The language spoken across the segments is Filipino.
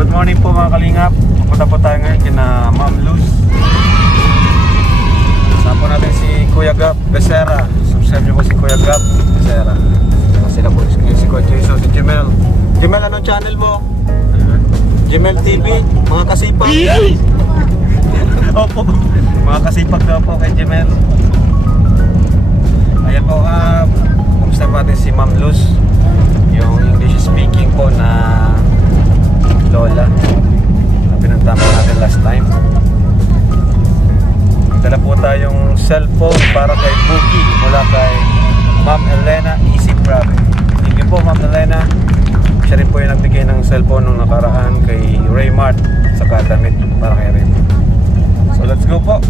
good morning po mga kalingap. Pupunta po tayo ngayon kina Ma'am Luz. Kasama po natin si Kuya Gab Becerra. Subscribe niyo po si Kuya Gab Becerra. Sila po si Kuya Jason, si Jemel. Jemel, anong channel mo? Jemel TV, mga kasipag. Opo, mga kasipag daw po kay Jemel. Ayan po, kumusta natin si Ma'am Luz, yung English speaking po na lola na pinuntahan natin last time. Dala po tayong cellphone para kay Bookie mula kay Ma'am Elena Easy Prave. Thank you po Ma'am Elena. Siya rin po yung nagbigay ng cellphone nung nakaraan kay Raymart sa damit para kay Raymart. So let's go po.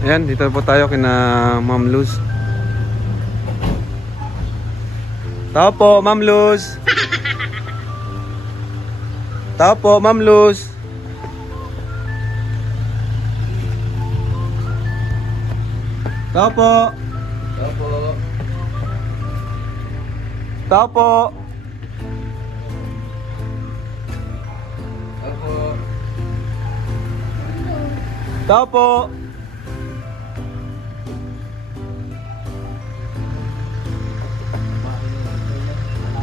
Ayan, dito po tayo kina Ma'am Luz. Tao po, Ma'am Luz. Tao po, Ma'am Luz. Tao po. Tao po. Tao po. Tao po. Tao po.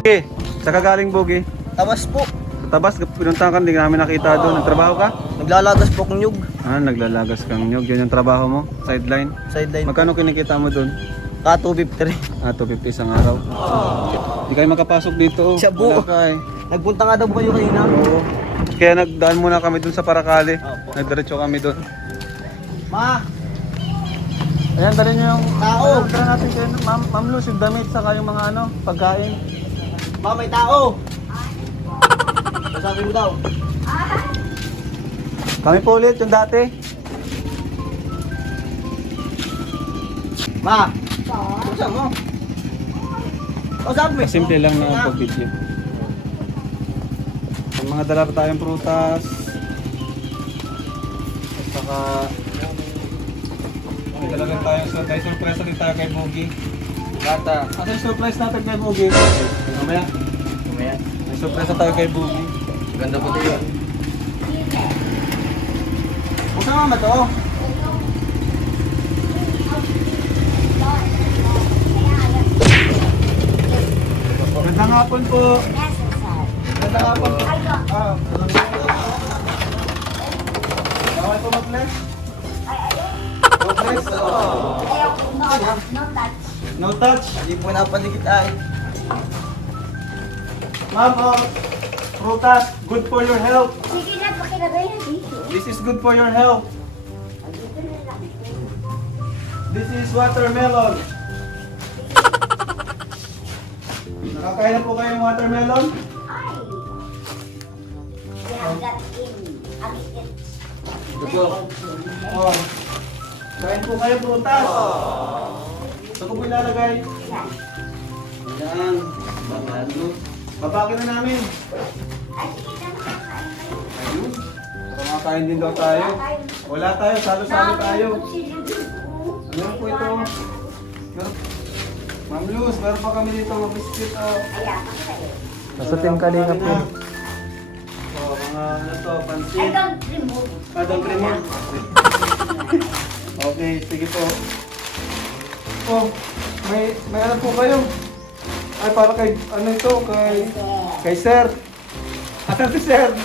Okay, saan ka galing, Bogi? Tawas po. Sa Tabas, pinuntahan ka, hindi namin nakita doon. Nagtrabaho ka? Naglalagas po akong nyug. Naglalagas kang nyog. Yun yung trabaho mo? Sideline? Sideline. Magkano kinikita mo doon? Ka 250 rin. 250 isang araw. Hindi kayo makapasok dito. Siya po. Wala ka eh. Nagpunta nga daw po kayo kanina. Oo. Kaya nagdaan muna kami doon sa Paracale. Opo. Nagdiretso kami doon. Ma! Ayan, dali nyo yung Tao! Tara natin kayo, Ma'am Luz, yung damit, saka yung mga pagkain. Ma, may tao! Sabi mo daw. Kami po ulit, yung dati. Ma! Saan mo? Sabi mo. Simple lang na pag-video. May mga dala pa tayong prutas. At saka may dala rin tayo. So, may surprise din tayo kay Bogi. Bata. Ano yung surprise natin kay Bogi? Mamaya. Mamaya. May surprise na tayo kay Bogi. Ganda po tayo. Kung saan mo to? Magandang hapon po. Magandang hapon po. Bawal po mag-bless? Mag-bless? No touch? Hindi po napaligit ay. Ma'am, prutas, good for your health. Sige na, pakilagay na dito. This is good for your health. Dito na lang. This is watermelon. Nakakain na po kayong watermelon? Ay! Yagat in. Agit. Dugo. Oh. Kain po kayo prutas. Saan ko po ilalagay? Yan. Ayan. Babalo. Babakin na namin. Ay, sige na, makakain kayo. Ayun. Para makakain din daw tayo. Wala tayo, salo-salo tayo. Ano po ito? Ma'am Luz, meron pa kami dito mga biscuit. Ayan, pakilagay. Nasa team kalinga po. Oh, mga ano to, I pansit. don't remove. Don't remove. Okay, sige po. Oh, may ano po kayo? Ay, para kay, ano ito, kay Sir. Ano si Sir?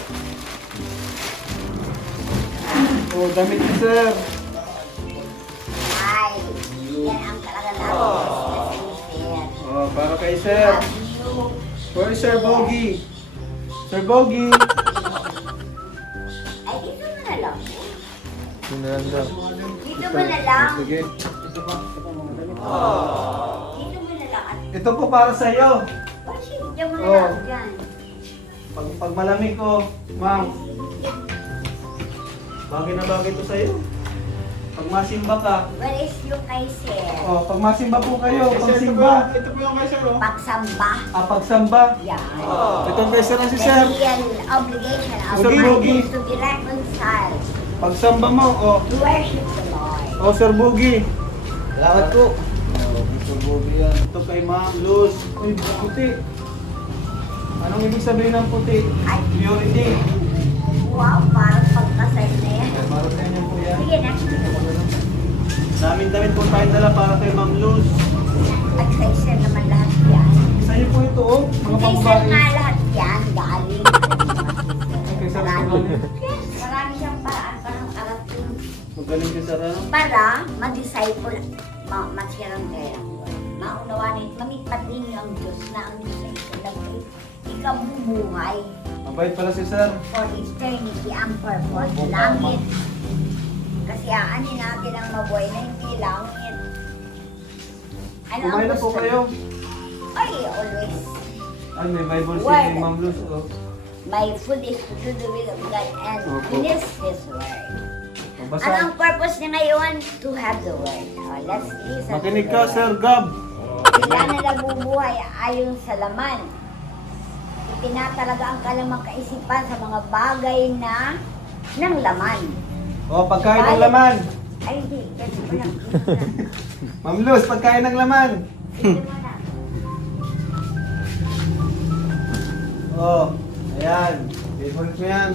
Oh, damit ni Sir. Ay, yan ang talaga namin. Oh, para kay Sir. For Sir Bogi. Sir Bogi. Ay, dito mo na lang. Sinanda. Dito mo na lang. Sige. Dito mo na lang. At, Ito po para sa iyo. oh, sige, dyan mo na Oh. lang. Dyan. Pag malamig ko, ma'am. Bagay na bagay ito sa iyo. Pag masimba ka. Where is yung kay sir? Oh, pag masimba po kayo, pagsimba. Ito po yung kay sir, oh. Pagsamba. Pagsamba. Yan. Ito ang kay sir na si sir. The real obligation of Sir man Boogie. is to be reconciled. Pagsamba mo, oh. To worship the Lord. Oh, Sir Boogie. Salamat po. Sir Boogie yan. Ito kay Ma'am Luz. Uy, puti. Anong ibig sabihin ng puti? Ay, Purity. wow, parang pagkasay na yan. Meron kayo po yan. Sige, next. Daming damit po tayong dala para kay Ma'am Luz. At kay sir naman lahat yan. Sa'yo po ito, oh. Mga Kay sir pambahay. nga lahat yan, galing. Kay Sir Marami. Boogie. Yes, marami siyang paraan para arating. Magaling kay Sir, ano? Para ma-disciple, masirang kaya. Maunawanin, mamigpat din ang Diyos na ang Diyos ay sinabi. Ikaw bumuhay Mabait pala si Sir. for eternity ang purpose, langit. Kasi aanin natin ang mabuhay na hindi langit. Ano Kumain na po gusto? kayo. Ay, always. Ay, may Bible si Word. Ma'am Luz, oh. My food is to do the will of God and Opo. this His word. Basta. Ano ang purpose niya ngayon? To have the word. Oh, let's listen Makinig to ka, the Sir word. Gab. Sila na nabubuhay ayon sa laman. Itinatalaga ang kalamang kaisipan sa mga bagay na ng laman. Oh, pagkain ng laman. Ay, hindi. Kasi ko lang. Ma'am Luz, pagkain ng laman. Sige mo na. Oh, ayan. Favorite mo yan.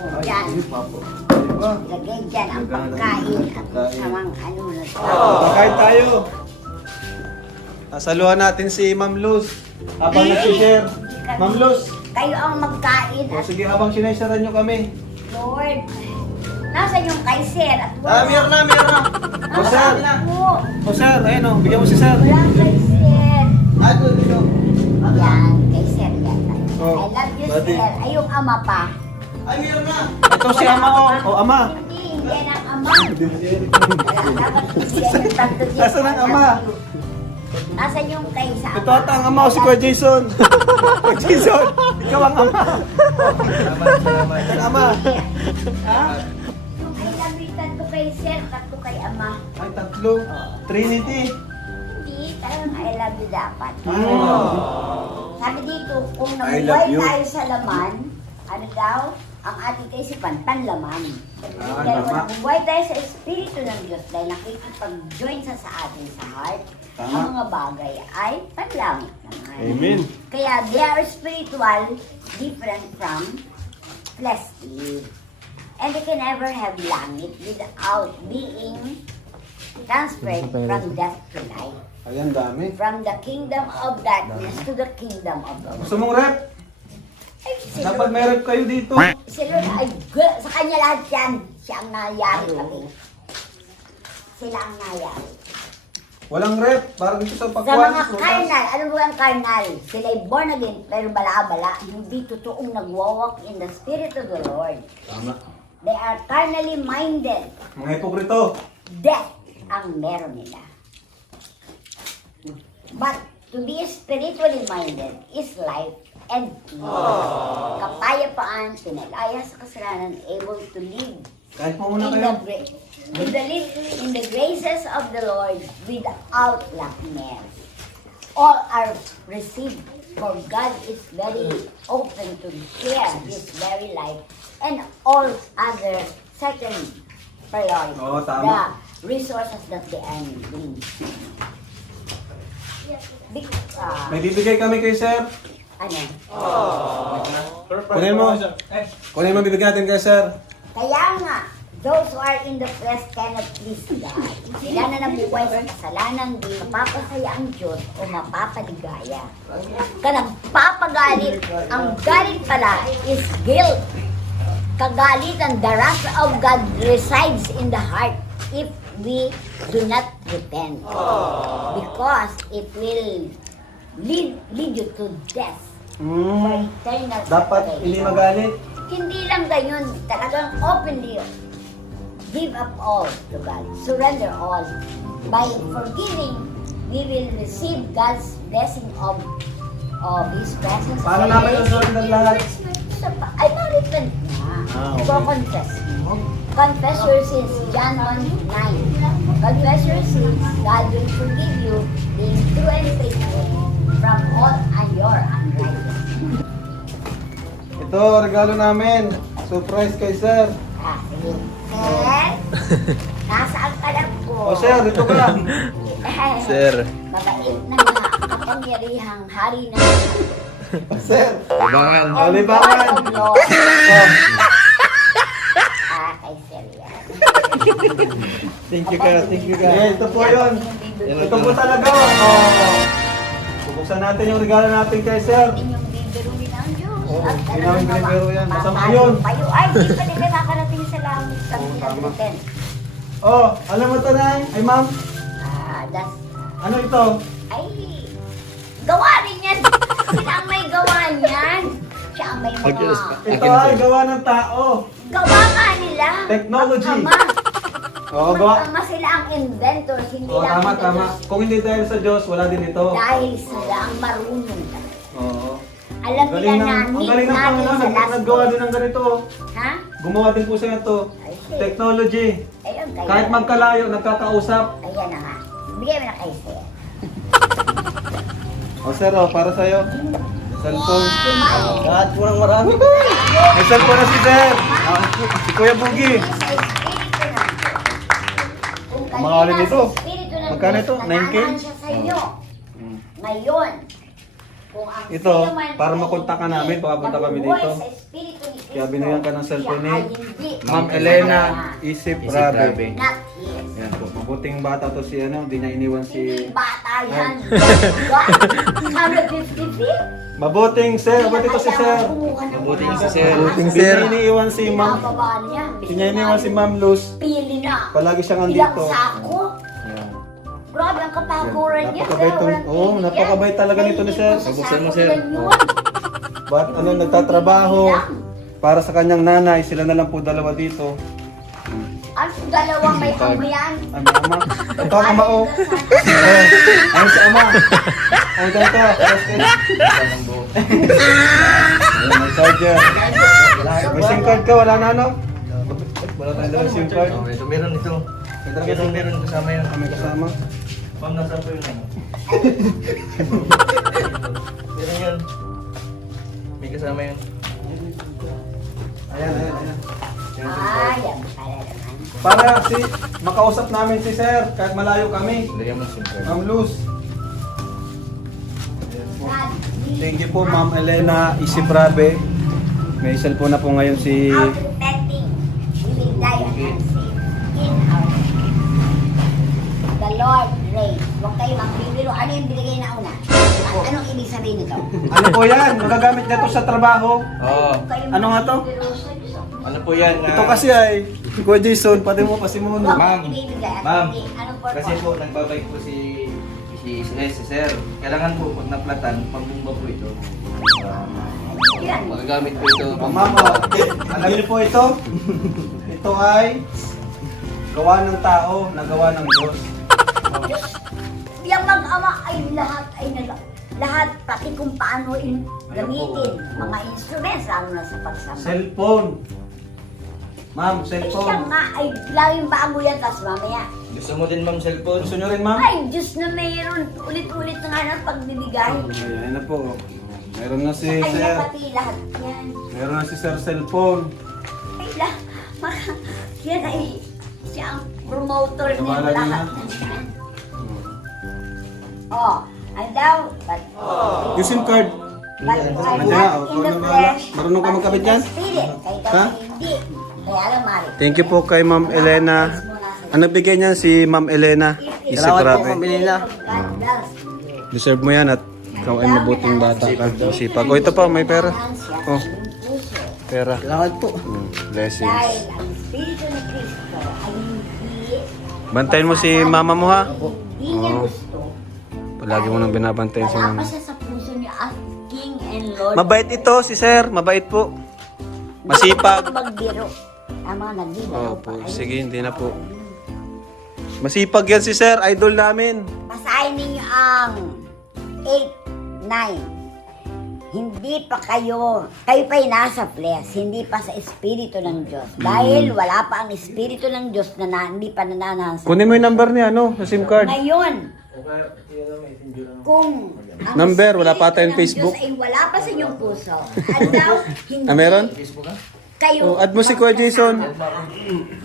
Ay, Yan. sige, papo. Diba? Lagay dyan ang Lagyan ng pagkain at pagkain. samang ano na to. Pagkain tayo. Saluhan natin si Ma'am Luz. Habang nag-share. Ma'am Luz. Kayo ang magkain O at sige, habang sinaysaran nyo kami. Lord. Nasaan yung kay Sir? At Meron na, meron na. O Sir. Po. O Sir, ayun o. Bigyan mo si Sir. Wala kay Sir. Ito, dito. Yan, kay Sir yan. Oh, I love you, buddy. Sir. Ay, yung ama pa. Ay, meron na. Ito si Ama o. O Ama. Hindi, hindi yan ang ama. Dapat yan yung tanto dyan. Nasaan ang ama? Nasaan yung kay sa ama? Ito ata ang Ama o si Kuya Jason. Kuya Jason, ikaw ang Ama. Ito ang Ama. Ha? Yung I love you, tanto kay Sir, tanto kay ama. Ay, tatlo. Trinity. Hindi, talagang I love you dapat. Sabi dito, kung I love nabuhay you. tayo sa laman, ano daw, ang ating kaisipan, panlaman. Pero kung tama. nabuhay tayo sa Espiritu ng Diyos dahil nakikipag-join sa atin sa heart, Tama. ang mga bagay ay panlangit naman. Amen. Kaya they are spiritual, different from fleshly. And they can never have langit without being transferred from death to life. Ayan, dami. From the kingdom of darkness to the kingdom of the Gusto mong rep? Ay, si Dapat Lord, may rep kayo dito. si Lord, ay, sa kanya lahat yan. Siya ang nangyari kami. Sila ang nangyari. Walang rep. Parang dito sa Sa pagkuhan. mga carnal, ano ba ang carnal? Sila'y born again, pero bala-bala, hindi totoong nagwawalk in the Spirit of the Lord. Tama. They are carnally minded. Mga hipokrito. Death ang meron nila. But to be spiritually minded is life and peace. Kapayapaan, pinalaya sa kasalanan, able to live Kahit mo muna in kayo. in the graces of the Lord without lackness. All are received, for God is very open to share His very life and all other certain priorities. Oo, tama. The resources that the enemy brings. May bibigay kami kay Sir. Ano? Kunin mo. Kunin mo bibigyan natin kay Sir. Kaya nga, those who are in the flesh cannot please God. Sila na nabuhay sa kasalanan, di mapapasaya ang Diyos o mapapaligaya. Nagpapagalit, ang galit pala is guilt. Kagalitan, the wrath of God resides in the heart if we do not repent. Because it will lead you to death. For eternal Dapat separation. hindi magalit. Hindi lang ganyan, talagang openly give up all to God. Surrender all. By forgiving, we will receive God's blessing of His presence. Paano namin ang surrender lahat? Ay, na-repent na. Ah, okay. So, confess mo. confess your sins, John 1:9. Confess your sins, God will forgive you, being true and faithful from all your unrighteousness. Ito, regalo namin. Surprise kay sir. Ah, sige. Sir, nasaan ka lang po? O sir, dito ka lang. Sir. Mabait na mga kapangyarihang hari na Sir. Libangan. Oh, libangan. Lord. Oh, Ah, kay Sir yan. thank you ka. Yeah, ito po yun. Ito po talaga. Oh. Bubuksan natin yung regalo natin kay sir. Inyong bibiruin ang Diyos. Oo, At hindi namin binibiro yan. Masama mapapalo yun. Kayo, ay, di pa din kayo nakarating sa langit sa Oo, tama. pinag-repent. Oh, alam mo to na? Ay ma'am, Ah, that's, ano ito? ay, gawa rin yan. Sila ang may gawa niyan. Siya ang may mga, Ito ay gawa ng tao. gawa nga nila. Technology. Ama. Oo, gawa. Ama sila ang inventors, hindi Oh, lang tama, ito tama. Diyos. Kung hindi dahil sa Diyos, wala din ito. Dahil sila ang marunong talaga. Oo. Alam Ang nila galing ng, na ang need galing ng natin Panginoon. sa last Naggawa day. din ng ganito. Ha? Gumawa din po siya ito. Ay, shit. Technology. Ayun, kaya. Kahit magkalayo, nagkakausap. Ayan na nga. Bigay mo na kay Sir. O sir, oh, para sa'yo. Cellphone. Sumali. Lahat po ng marami. May cellphone na si sir. Si Kuya Bugi. Sa Espiritu ng Diyos. Kung Mga kanina alin ito? sa Espiritu ng Magkano Diyos, ito? 9K? nananahan siya sa inyo. Ngayon, kung ang Ito, sino man para ay makontak ka hindi namin, papunta kami nabubuhay dito. sa Espiritu ni Cristo, Kaya binigyan ka ng cellphone siya ni ay hindi Ma'am kasama Elena na. Isip Isip Rabe. Rabe. Not his. Yan po, mabuting bata to si ano, di niya iniwan Hindi si... bata yan. What? 150 feet? Mabuting sir, mabuti to si sir. Mabuting si Sir. Mabuting Mabuting sir. sir. Di niya iniiwan si Ma'am. Di niya iniwan si Ma'am Luz. Pili na. Palagi siyang Ilang andito. sako? Yan. Grabe ang kapaguran niya. Napakabait sir. Walang oo, pili napakabait yan. talaga nito ni sir. Hindi ko sa Pabuksan mo, sako sir. yan yun. But ano, nagtatrabaho para sa kanyang nanay, sila na lang po dalawa dito. Ano dalawang may amayan? Ano ama? Ito ang ama oh. Oh, ano si ama? Ano ganito? Ayan, may charger. May SIM card ka, wala na ano? Wala tayong dalang SIM card. Oh, ito meron ito. May talaga Ito SIM meron kasama yan. May kasama. Ma'am, nasaan po yun? Ano? Meron yun. May kasama yun. Ayan, ayan, ayan. Ay, ang pala naman. Para si makausap namin si sir kahit malayo kami. Lagyan mo SIM card. Ma'am Luz. God, Thank you po Ma'am Elena Isip Rabe. May cellphone na po ngayon si... out repenting, we will die unsaved in our sin. The Lord reigns. Huwag kayo magbibiro. Ano yung binigay na una? Anong ibig sabihin nito? Ano po yan? Magagamit na to sa trabaho. Oo. Huwag kayo Ano nga to? magbibiro sa Diyos. Ano po yan? Ito kasi ay Kuya Jason, pati mo pasimuno. Huwag Ma'am. mong ibibigay. At Ma'am. hindi. Anong purpose? Kasi po, nagbabike po si Sir. Kailangan po, pag naplatan, pambumba po ito. Yan. Magagamit po ito. Ma'am, alam niyo po ito? Ito ay gawa ng tao, nagawa ng Diyos. Yung mag-ama ay lahat, pati kung paano gamitin mga instruments, lalo na sa pagsama. Cellphone. Ma'am, Eh, siya cellphone. nga ay laging bago yan, tapos mamaya. Gusto mo din, ma'am, cellphone? Gusto nyo rin, ma'am? Ay, Diyos na mayroon. Ulit-ulit na nga ng pagbibigay. Ayan na po. Meron na si Ay, Sir. na pati lahat yan. Meron na si Sir cellphone. Ay, yan ay siya ang promoter niya Kabalan niya lahat na. ng yan. Oh, and now, but, Yung SIM card. but I Nandiyan na, walk ikaw in the na bahala. flesh, Marunong ka but magkabit in the yan? spirit. Kaya Ha? daw hindi. Kaya alam, Mari. Thank you po kay Ma'am Elena. Ang nagbigay niyan si Ma'am Elena. Isip Salamat po, Rabe. Ma'am Elena. Deserve mo yan at ikaw ay mabuting bata ka. Sipag. O ito pa, may pera. Oh, pera. Salamat po. Blessings. Dahil ang Espiritu ni Cristo ay hindi Bantayan mo si mama mo ha. hindi niya Oo. gusto. Palagi mo nang binabantayan si Wala mama. pa siya sa puso niya as King and Lord. Mabait ito si Sir. Mabait po. Masipag. Hindi magbiro. Ang mga nagbibiro Opo, pa. Ay, sige, hindi na po. Masipag yan si Sir. Idol namin. Basahin ninyo ang 8, 9. hindi pa kayo pa'y nasa flesh, hindi pa sa Espiritu ng Diyos. Dahil wala pa ang Espiritu ng Diyos na hindi pa nananahan sa Kunin mo yung number niya, ano, sa SIM card. Ngayon, kung ang Number, wala pa Espiritu tayong ng Facebook. Diyos ay wala pa sa inyong puso, andaw, hindi Ah, meron? kayo Oh, add mo si Kuya Jason.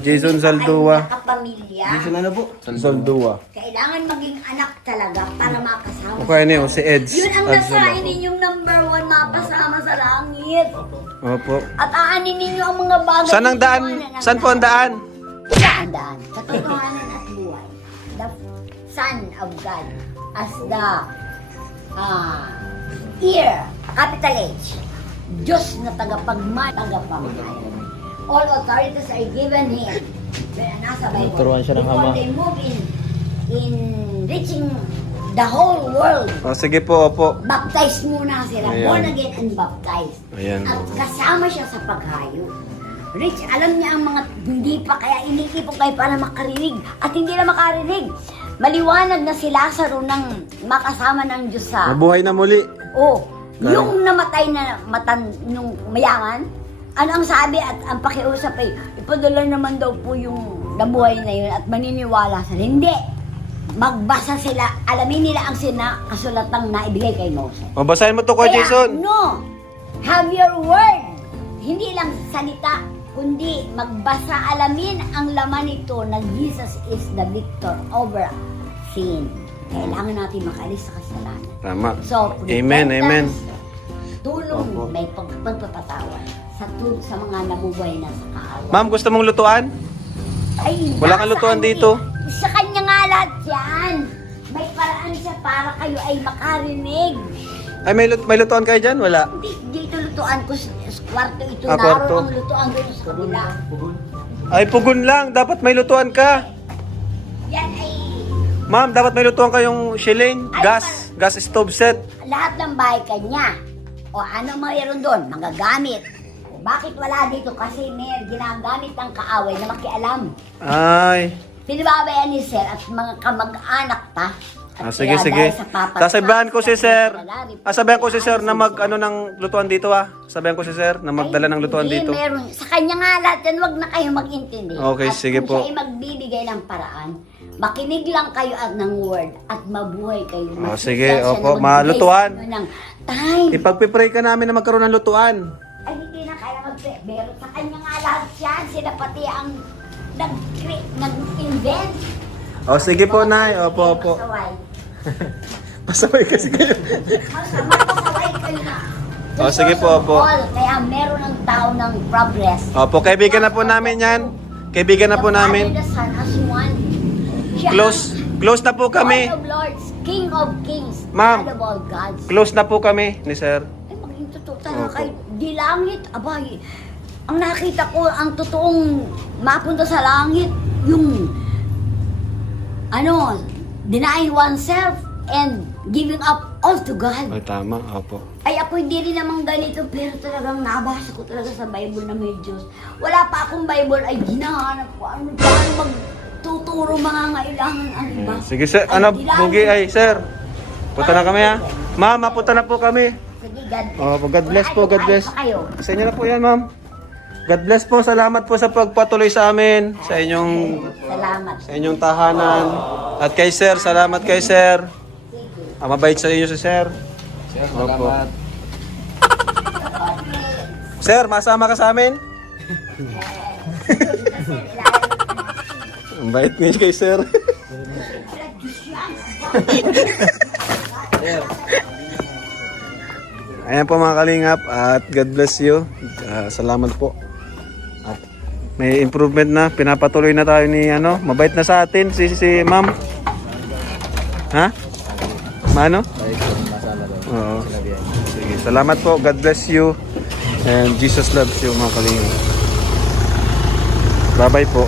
Jason Zaldua. Kapamilya, Ano po? Zaldua. kailangan maging anak talaga para makasama. Okay na yun, si Eds. Yun ang Eds nasain Zaldua. ninyong number 1 mapasama sa langit. Opo. At aanin ninyo ang mga bagay. Saan ang daan? Saan po ang daan? Saan daan? Katotohanan at buhay. The Son of God as the ear, capital H. Diyos na tagapamahalan. All authorities are given Him. Nasa Bible. Turuan siya ng Before Ama. they move in reaching the whole world. O, sige po, opo. Baptize muna sila. Ayan. Born again and baptized. Ayan. At kasama siya sa paghayo. Rich, alam niya ang mga hindi pa, kaya initipon kayo para makarinig. At hindi na makarinig. Maliwanag na si Lazaro nang makasama ng Diyos sa... Mabuhay na muli. Oh, yung namatay na nung mayaman, ano ang sabi at ang pakiusap ay, ipadala naman daw po yung nabuhay na yun at maniniwala sila. Hindi. Magbasa sila, alamin nila ang kasulatang naibigay kay Moses. O, basahin mo to, Kuya Jason. No, have your word. Hindi lang salita, kundi magbasa, alamin ang laman nito na Jesus is the victor over sin. Kailangan natin makalis sa kasalanan. Tama. So, Amen, amen. Tulong may pagpapatawad sa mga nabubuhay na sa kaawa. Ma'am, gusto mong lutuan? Ay, Wala kang nasa lutuan ano dito. eh, Sa kanya nga lahat yan. May paraan siya para kayo ay makarinig. Ay, may lutuan kayo dyan? Wala. Dito lutuan ko sa kwarto ito. Ah, kwarto. Naroon ang lutuan doon sa kabila. Ay, pugon lang. Dapat may lutuan ka. Yan ay Ma'am, dapat may lutuan kayong shilling, Ay, gas stove set. lahat ng bahay kanya. O ano mayroon doon? Magagamit. O, bakit wala dito? Kasi may ginagamit ng kaaway na makialam. Ay. Pinababayan ni Sir at mga kamag-anak pa. At Sige, kaya sige. dahil sa papat- Sasabihan ko si Sir. Ay, Sasabihan ko si Sir na mag ano ng lutuan dito ah. Sabihan ko si Sir na magdala ng lutuan hindi, dito. Meron. Sa kanya nga lahat yan, wag na kayo mag-intindi. Okay, at sige kung po. siya ay magbibigay ng paraan, makinig lang kayo at ng word at mabuhay kayo. Oh, Magsisya sige, siya opo, na magbigay malutuan. sa inyo ng time. Ipagpipray ka namin na magkaroon ng lutuan. Ay, hindi na kaya mag-pero sa kanya nga lahat yan. Sila pati ang nag-invent. O sige po, Nay. Opo, opo. Masaway. Pasaway kasi kayo. Masaway kayo na. Oh, sige po, opo. All, kaya meron ng tao ng progress. Opo, kaibigan na po namin yan. Kaibigan na po The namin. Father, the Son, as one. Siya Close na po ang kami. Lord of Lords, King of Kings, Ma'am. God of all gods. Close na po kami ni Sir. Ay, maging totoo talaga Opo. kayo. Di langit, abay. Ang nakita ko, ang totoong mapunta sa langit, yung denying oneself and giving up all to God. Ay, tama. Opo. Ay, ako hindi rin naman ganito, pero talagang nabasa ko talaga sa Bible na may Diyos. Wala pa akong Bible, ay ginahanap ko. Paano magtuturo mga ngailangan ang iba? Sige, Sir. Ay, Ano, di lang. Bugi, ay, Sir. Punta na kami ha. Ma'am, mapunta na po kami. Sige, God bless. Oh, God bless po, God Ay, bless. pa kayo. Sa inyo na po yan, ma'am. God bless po. Salamat po sa pagpatuloy sa amin, sa Salamat. inyong tahanan. At kay Sir, salamat kay Sir. Mabait sa inyo si Sir. Sir, Opo. salamat. Sir, masama ka sa amin? Ang bait niya kay Sir. Ayan po mga kalingap at God bless you. Salamat po. At may improvement na. Pinapatuloy na tayo ni mabait na sa atin si Ma'am. Ha? Mano? Oo. Sige, salamat po. God bless you. And Jesus loves you mga kalingap. Bye-bye po.